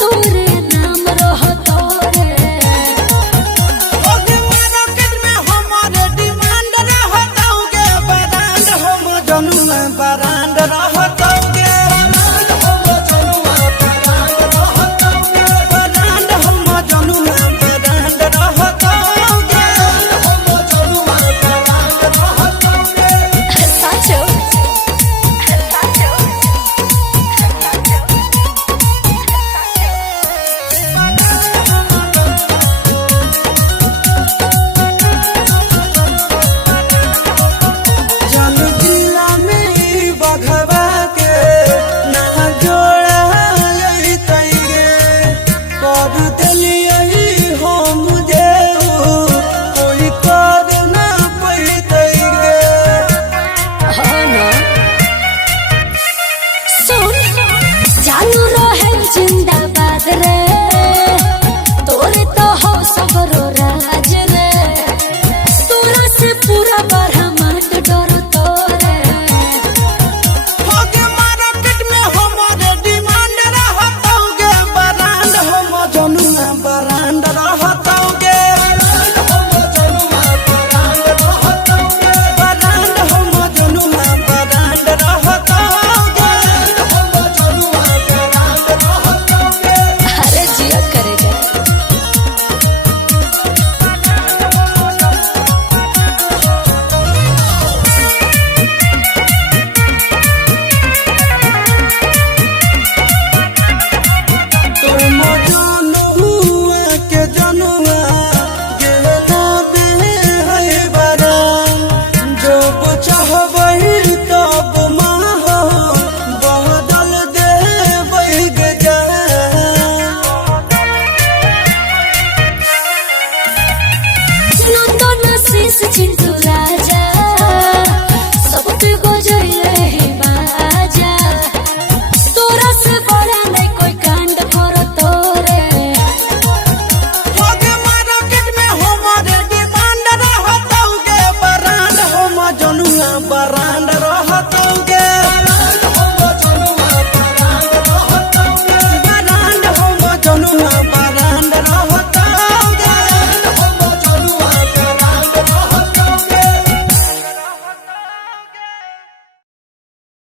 तोरे नाम रहतो रे ओके मार्केट में हमारे डिमांड रहता गे ब्रांड हम जनुआ ब्रांड रहता गे ब्रांड हम जनुआ ब्रांड रहता गे साचो जन जिला में ई बघवा के ना जोड़ा लइतै गे कर देलियै हम देऊ कोई कर ना पैतै गे हाँ ना सुन चालू रहे जिंदाबाद रे